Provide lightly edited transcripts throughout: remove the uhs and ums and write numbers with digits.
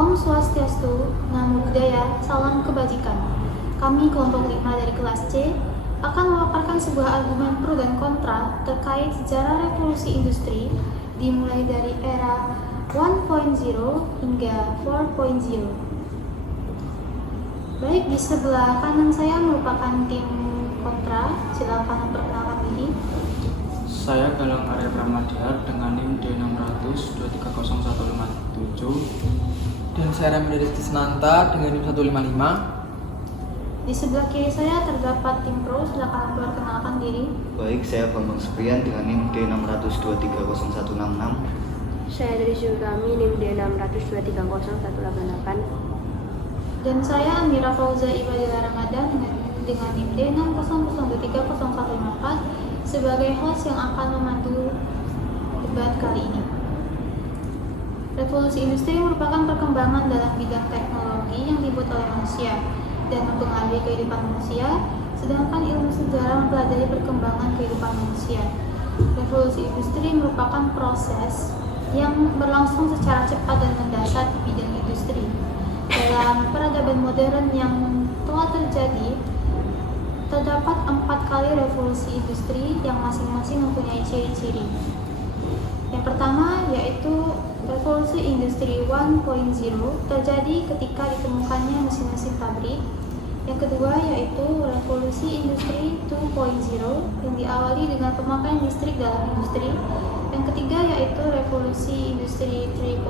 Om Swastiastu, Namo Buddhaya, Salam Kebajikan. Kami kelompok 5 dari kelas C akan memaparkan sebuah argumen pro dan kontra terkait sejarah revolusi industri dimulai dari era 1.0 hingga 4.0. Baik, di sebelah kanan saya merupakan tim kontra. Silakan memperkenalkan diri. Saya Galang Arya Pramadya dengan NIM D600-230-157. Dan saya Ramil Tisnanta dengan NIM 155. Di sebelah kiri saya terdapat tim pro. Silakan memperkenalkan diri. Baik, saya Bambang Supriyan dengan NIM D600-230-166. Saya dari Surami NIM D600-230-188. Dan saya Amira Fauza Ibadillah Ramadan dengan NIM D600-230-154 sebagai host yang akan memandu debat kali ini. Revolusi industri merupakan perkembangan dalam bidang teknologi yang dibuat oleh manusia dan mempengaruhi kehidupan manusia, sedangkan ilmu sejarah mempelajari perkembangan kehidupan manusia. Revolusi industri merupakan proses yang berlangsung secara cepat dan mendasar di bidang industri. Dalam peradaban modern yang telah terjadi, terdapat 4 kali revolusi industri yang masing-masing mempunyai ciri-ciri. Yang pertama yaitu revolusi industri 1.0 terjadi ketika ditemukannya mesin-mesin pabrik. Yang kedua yaitu revolusi industri 2.0 yang diawali dengan pemakaian listrik dalam industri. Yang ketiga yaitu revolusi industri 3.0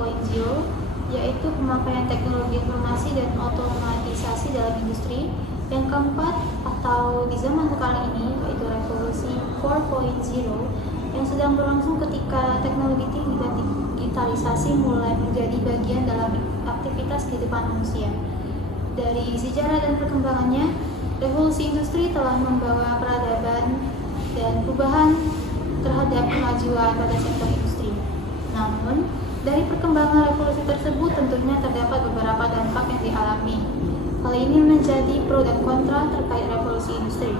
yaitu pemakaian teknologi informasi dan otomatisasi dalam industri. Yang keempat atau di zaman sekarang ini yaitu revolusi 4.0 yang sedang berlangsung ketika teknologi tinggi dan digitalisasi mulai menjadi bagian dalam aktivitas kehidupan manusia. Dari sejarah dan perkembangannya, revolusi industri telah membawa peradaban dan perubahan terhadap kemajuan pada sektor industri. Namun, dari perkembangan revolusi tersebut tentunya terdapat beberapa dampak yang dialami. Hal ini menjadi pro dan kontra terkait revolusi industri.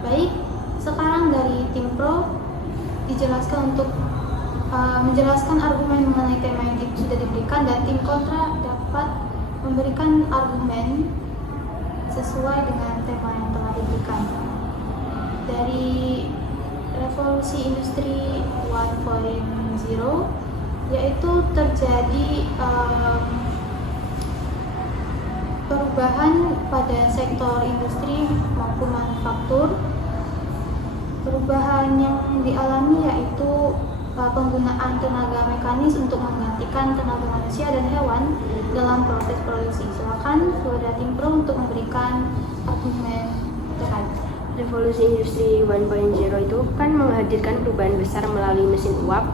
Baik, sekarang dari tim pro dijelaskan untuk menjelaskan argumen mengenai tema yang sudah diberikan, dan tim kontra dapat memberikan argumen sesuai dengan tema yang telah diberikan. Dari revolusi industri 1.0 yaitu terjadi perubahan pada sektor industri maupun manufaktur. Perubahan yang dialami yaitu penggunaan tenaga mekanis untuk menggantikan tenaga manusia dan hewan dalam proses produksi. Silakan kepada tim pro untuk memberikan argumen terkait. Revolusi industri 1.0 itu kan menghadirkan perubahan besar melalui mesin uap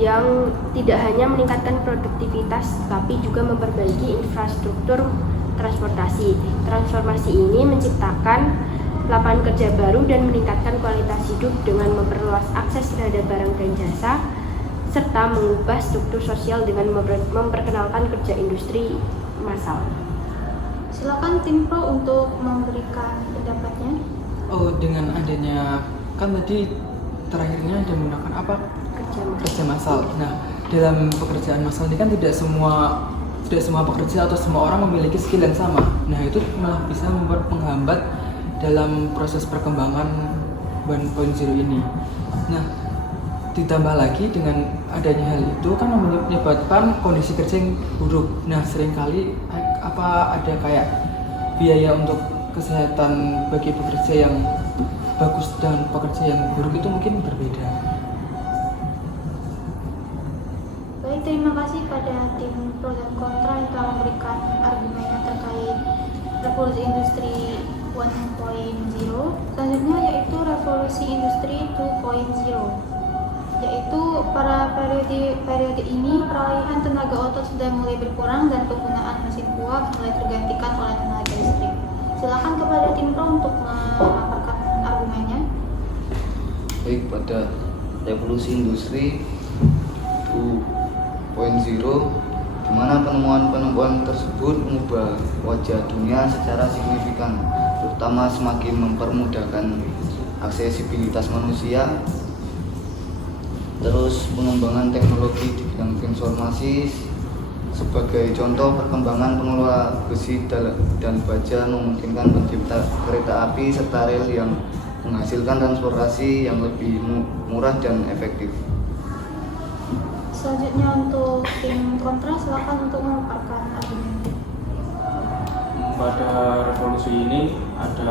yang tidak hanya meningkatkan produktivitas tapi juga memperbaiki infrastruktur transportasi. Transformasi ini menciptakan lapangan kerja baru dan meningkatkan kualitas hidup dengan memperluas akses terhadap barang dan jasa, serta mengubah struktur sosial dengan memperkenalkan kerja industri massal. Silakan tim pro untuk memberikan pendapatnya. Dengan adanya, kan tadi terakhirnya ada menggunakan apa? Kerja massal. Nah, dalam pekerjaan massal ini kan tidak semua pekerja atau semua orang memiliki skill yang sama. Nah, itu malah bisa menghambat dalam proses perkembangan 1.0 ini. Nah, ditambah lagi dengan adanya hal itu kan menyebabkan kondisi kerja yang buruk. Nah, seringkali apa ada kayak biaya untuk kesehatan bagi pekerja yang bagus dan pekerja yang buruk itu mungkin berbeda. Baik, terima kasih pada tim pro dan kontra yang telah memberikan argumennya terkait revolusi industri 1.0. Selanjutnya yaitu revolusi industri 2.0, yaitu pada periode ini peralihan tenaga otot sudah mulai berkurang dan penggunaan mesin uap mulai tergantikan oleh tenaga listrik. Silakan kepada tim pro untuk memaparkan argumennya. Baik, pada revolusi industri 2.0 di mana penemuan-penemuan tersebut mengubah wajah dunia secara signifikan, terutama semakin mempermudahkan aksesibilitas manusia. Terus pengembangan teknologi di bidang informasi Sebagai contoh, perkembangan pengelola besi dan baja memungkinkan pencipta kereta api serta rel yang menghasilkan transportasi yang lebih murah dan efektif. Selanjutnya untuk tim kontra, silakan untuk memaparkan argumen. Pada revolusi ini ada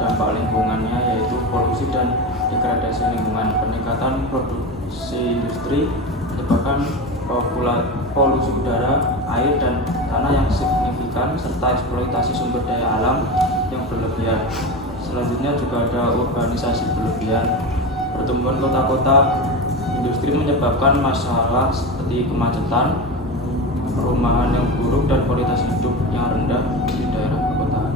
dampak lingkungannya, yaitu polusi dan degradasi lingkungan. Peningkatan produksi industri menyebabkan polusi udara, air, dan tanah yang signifikan, serta eksploitasi sumber daya alam yang berlebihan. Selanjutnya juga ada urbanisasi berlebihan. Pertumbuhan kota-kota industri menyebabkan masalah seperti kemacetan, perumahan yang buruk, dan kualitas hidup yang rendah di daerah perkotaan.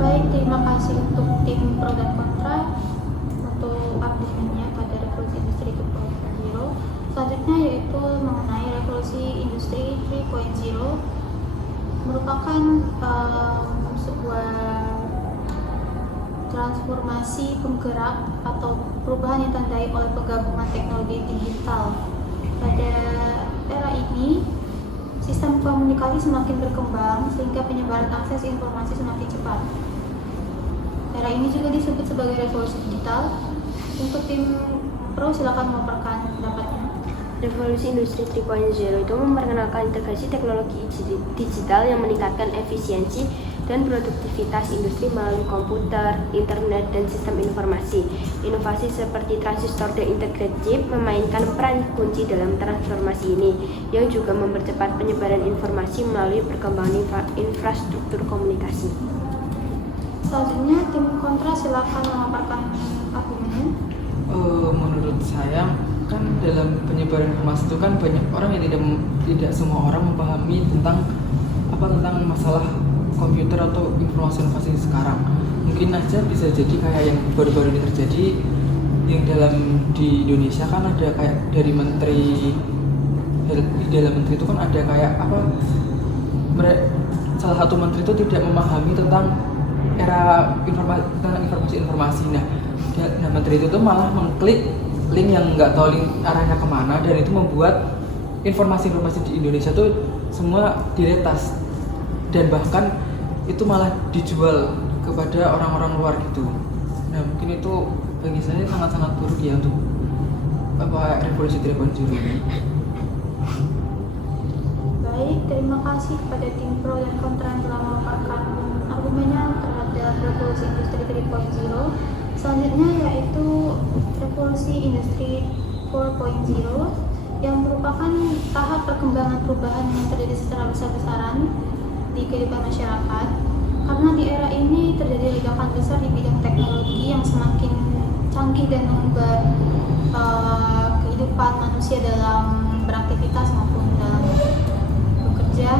Baik, terima kasih untuk tim pro dan kontra untuk argumennya pada revolusi industri 2.0. Selanjutnya yaitu mengenai revolusi industri 3.0, merupakan sebuah transformasi penggerak atau perubahan yang ditandai oleh penggabungan teknologi digital. Pada era ini, sistem komunikasi semakin berkembang sehingga penyebaran akses informasi semakin cepat. Era ini juga disebut sebagai revolusi digital. Untuk tim pro, silakan memaparkan pendapatnya. Revolusi industri 3.0 itu memperkenalkan integrasi teknologi digital yang meningkatkan efisiensi dan produktivitas industri melalui komputer, internet, dan sistem informasi. Inovasi seperti transistor dan integrated chip memainkan peran kunci dalam transformasi ini, yang juga mempercepat penyebaran informasi melalui perkembangan infrastruktur komunikasi. Selanjutnya tim kontra, silakan memaparkan argumennya. Menurut saya kan dalam penyebaran informasi itu kan banyak orang yang tidak semua orang memahami tentang masalah komputer atau informasi sekarang. Mungkin aja bisa jadi kayak yang baru-baru ini terjadi, yang di Indonesia kan ada kayak dari menteri, di dalam menteri itu kan ada kayak salah satu menteri itu tidak memahami tentang era informasi. Nah menteri itu tuh malah mengklik link yang nggak tahu arahnya kemana, dan itu membuat informasi-informasi di Indonesia tuh semua diretas, dan bahkan itu malah dijual kepada orang-orang luar gitu. Nah mungkin itu bagi saya sangat-sangat buruk ya untuk revolusi 3.0 ini. Baik, terima kasih kepada tim pro dan kontra yang telah memaparkan argumennya terhadap revolusi industri 3.0. Selanjutnya yaitu revolusi industri 4.0 yang merupakan tahap perkembangan perubahan yang terjadi secara besar-besaran di kehidupan masyarakat, karena di era ini terjadi ledakan besar di bidang teknologi yang semakin canggih dan mengubah kehidupan manusia dalam beraktivitas maupun dalam bekerja.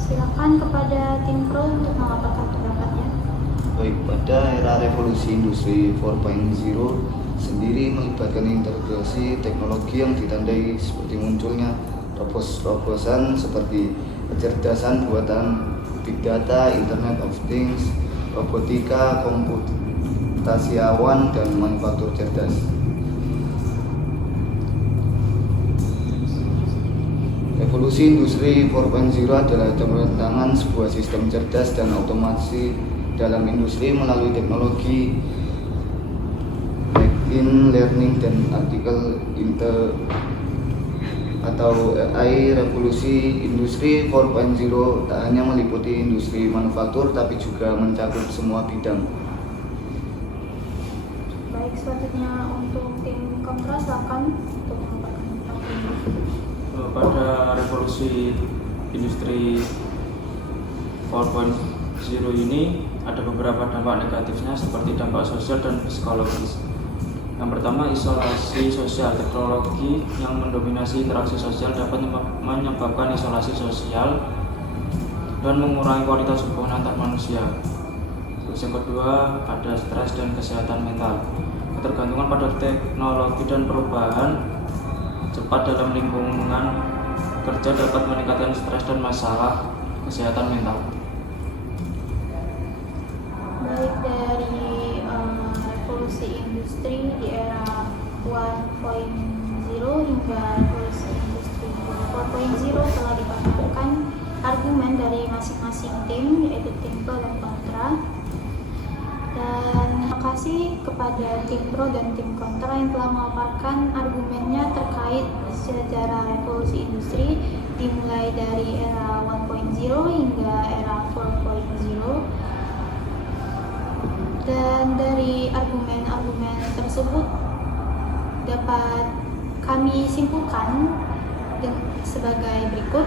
Silakan kepada tim pro untuk memaparkan pendapatnya. Baik, pada era revolusi industri 4.0 sendiri melibatkan integrasi teknologi yang ditandai seperti munculnya terobosan seperti kecerdasan buatan, big data, internet of things, robotika, komputasi awan, dan manufaktur cerdas. Revolusi industri 4.0 adalah pembentangan sebuah sistem cerdas dan otomasi dalam industri melalui teknologi machine learning dan artificial intelligence atau AI. Revolusi industri 4.0 tak hanya meliputi industri manufaktur tapi juga mencakup semua bidang. Baik, selanjutnya untuk tim kontra, silakan untuk memaparkan argumennya. Pada revolusi industri 4.0 ini ada beberapa dampak negatifnya seperti dampak sosial dan psikologis. Yang pertama, isolasi sosial. Teknologi yang mendominasi interaksi sosial dapat menyebabkan isolasi sosial dan mengurangi kualitas hubungan antar manusia. Terus yang kedua, ada stres dan kesehatan mental. Ketergantungan pada teknologi dan perubahan cepat dalam lingkungan kerja dapat meningkatkan stres dan masalah kesehatan mental. Baik, dari revolusi industri di era 1.0 hingga revolusi industri 4.0 telah dipaparkan argumen dari masing-masing tim, yaitu tim pro dan kontra. Dan terima kasih kepada tim pro dan tim kontra yang telah memaparkan argumennya terkait sejarah revolusi industri dimulai dari era 1.0 hingga era 4.0. Dan dari argumen-argumen tersebut dapat kami simpulkan sebagai berikut.